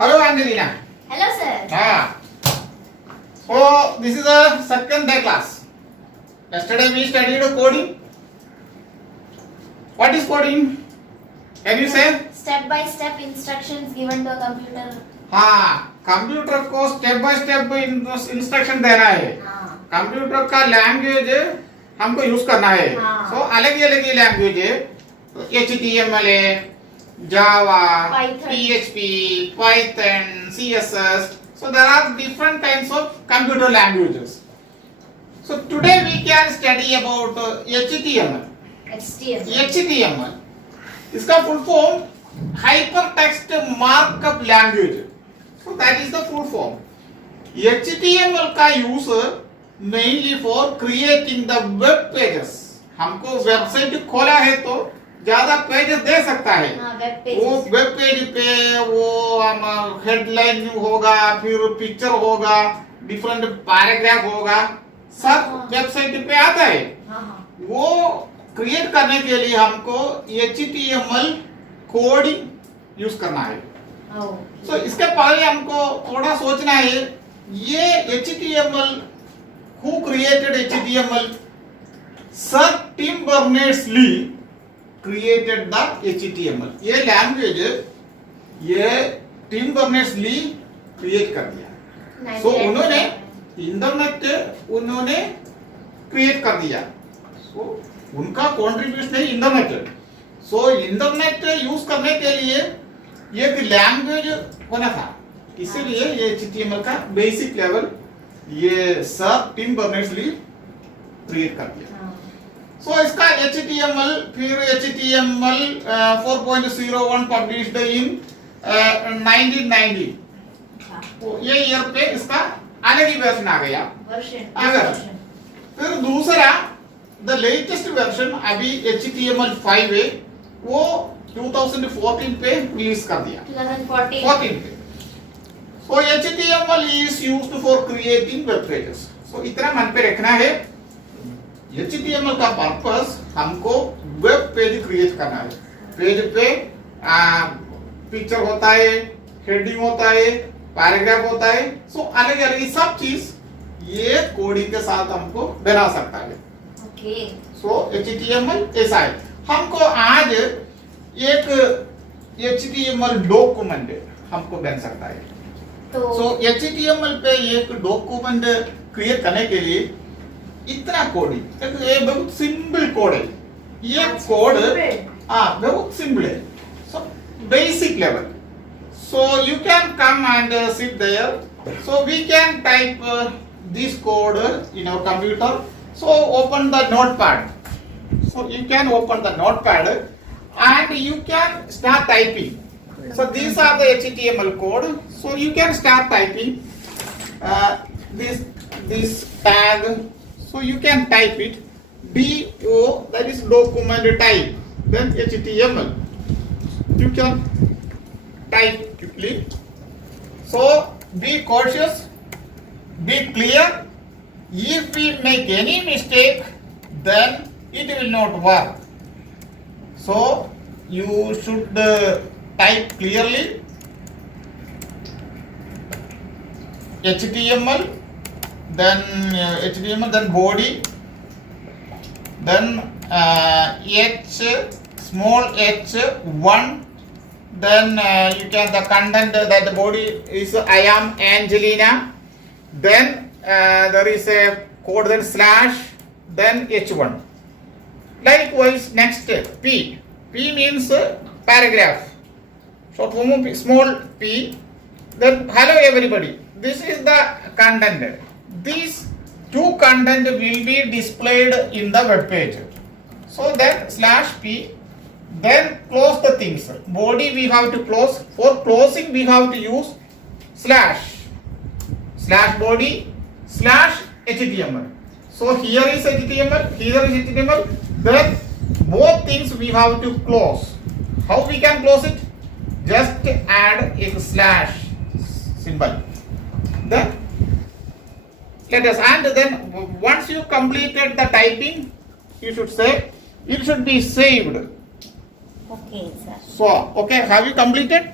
Hello, Angelina. Hello, sir. So this is a second day class. Yesterday we studied coding. What is coding? Can you say? Step-by-step instructions given to a computer. Computer को step by step instruction देना है. Computer का language हमको use करना है. सो अलग अलग language है. HTML है, Java, PHP, Python, CSS. So there are different kinds of computer languages. So today we can study about HTML. HTML. इसका full form hypertext markup language. So that is the full form. HTML का use mainly for creating the web pages. हमको website खोला है तो ज्यादा pages दे सकता है. वो वेब पेज पे वो हेडलाइन होगा, फिर पिक्चर होगा, डिफरेंट पैराग्राफ होगा, सब वेबसाइट पे आता है. वो क्रिएट करने के लिए हमको HTML कोडिंग यूज करना है. So, इसके पहले हमको थोड़ा सोचना है ये HTML, who created HTML? Sir Tim Berners-Lee created the HTML. ये लैंग्वेज ये टिम बर्नर्स-ली क्रिएट कर दिया. So उन्होंने इंटरनेट उन्होंने क्रिएट कर दिया. So उनका कंट्रीब्यूशन है इंटरनेट. So इंटरनेट यूज करने के लिए एक लैंग्वेज बना था. इसीलिए ये HTML का बेसिक लेवल ये सर टिम बर्नर्स-ली क्रिएट कर दिया. So इसका HTML फिर HTML 4.01 पब्लिश्ड इन 1990. तो ये ईयर पे इसका अलग ही वर्जन आ गया. फिर दूसरा द लेटेस्ट वर्जन अभी HTML5 है, वो 2014 पे रिलीज कर दिया. 2014 पे. So HTML is used for creating web pages. So इतना मन पे रखना है. HTML का पर्पस हमको वेब पेज क्रिएट करना है. पेज पे पिक्चर होता है, हेडिंग होता है, पैराग्राफ होता है. सो अलग अलग सब चीज ये कोडिंग के साथ हमको बना सकता है. सो HTML ऐसा है. हमको आज एक HTML डॉक्यूमेंट हमको बन सकता है. सो HTML पे एक डॉक्यूमेंट क्रिएट करने के लिए इतना कोडिंग, ये बहुत सिंपल कोड है. ये कोड बहुत सिंपल है. So basic level. So you can come and sit there. So we can type this code in our computer. So open the notepad. So you can open the notepad and you can start typing. So these are the HTML code. So you can start typing this tag. So you can type it DO, that is document type, then HTML. You can type quickly. So be cautious, be clear. If we make any mistake, then it will not work. So you should type clearly HTML, then HTML, then body, then H, small h1, then you can the content that the body is I am Angelina, then there is a code, then slash, then h1. Likewise next P. P means paragraph, short form of small p. Then hello everybody, this is the content. These two content will be displayed in the web page. So then slash p, then close the things. Body we have to close. For closing we have to use slash body slash HTML. So here is HTML, here is HTML. Then both things we have to close. How we can close it? Just add a slash symbol. Then let us, and then once you completed the typing, you should say it should be saved. Okay, sir. So okay, have you completed?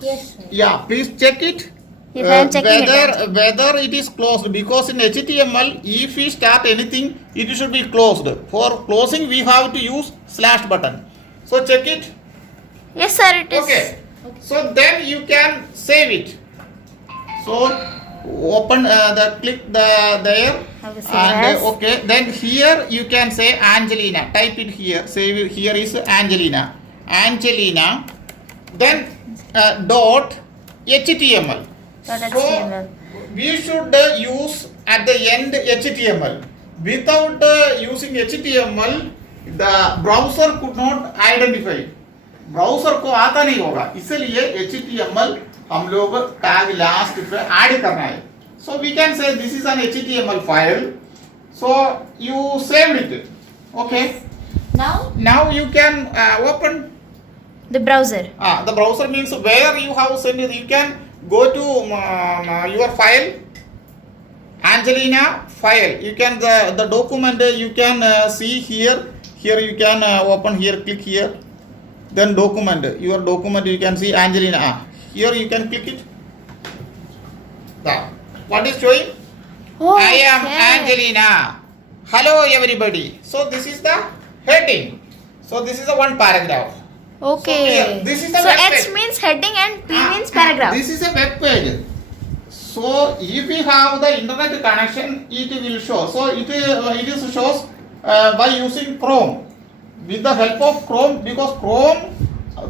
Yes, sir. Yeah, please check it. Yes, I am checking whether it is closed, because in HTML, if we start anything, it should be closed. For closing, we have to use slash button. So check it. Yes, sir, it is. Okay. So then you can save it. So open click there Have a save and as. okay. Then here you can say Angelina. Type it here. Save it. Here is Angelina. Angelina. Then dot HTML. Dot So HTML. we should use at the end HTML. Without using HTML, the browser could not identify. Browser को आता नहीं होगा, इसलिए HTML हम लोग tag last पे add करना है. So we can say this is an HTML file. So you saved it. Okay. Now you can open The browser. the browser means where you have sent it. You can go to your file, Angelina file. You can the document you can see here. Here you can open here, click here. Then document, your document you can see Angelina. Here you can click it. What is showing? Oh, I am okay. Angelina. Hello everybody. So this is the heading. So this is the one paragraph. Okay. So, yeah, this is the so web H page. means heading and P means paragraph. This is a web page. So if we have the internet connection, it will show. So it is shows by using Chrome. With the help of Chrome, because Chrome,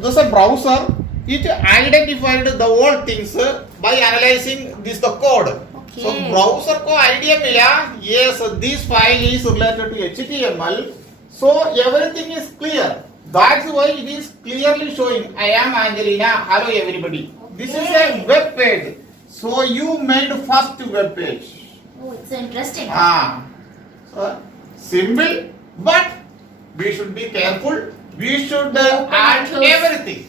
this is a browser, it identified the old things by analyzing this the code. Okay. So browser को idea मिला, yes, this file is related to HTML. So everything is clear. That's why it is clearly showing I am Angelina. Hello everybody. This is a web page. So you made first web page. Oh, it's interesting. So simple, but we should be careful. We should add close. everything.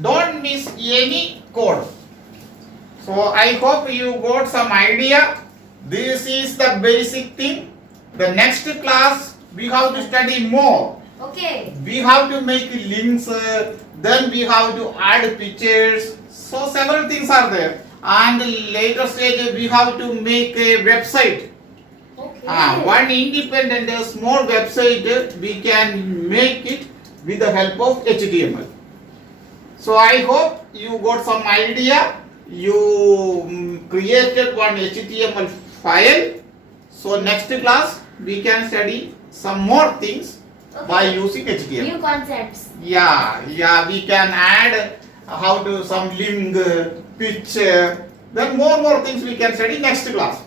Don't miss any code. So I hope you got some idea. This is the basic thing. The next class we have to study more. Okay. We have to make links. Then we have to add pictures. So several things are there. And later stage we have to make a website. Okay. One independent small website we can make it with the help of HTML. So I hope you got some idea. You created one HTML file. So next class we can study some more things by using HTML. New concepts. Yeah, we can add how to some link, picture. Then more things we can study next class.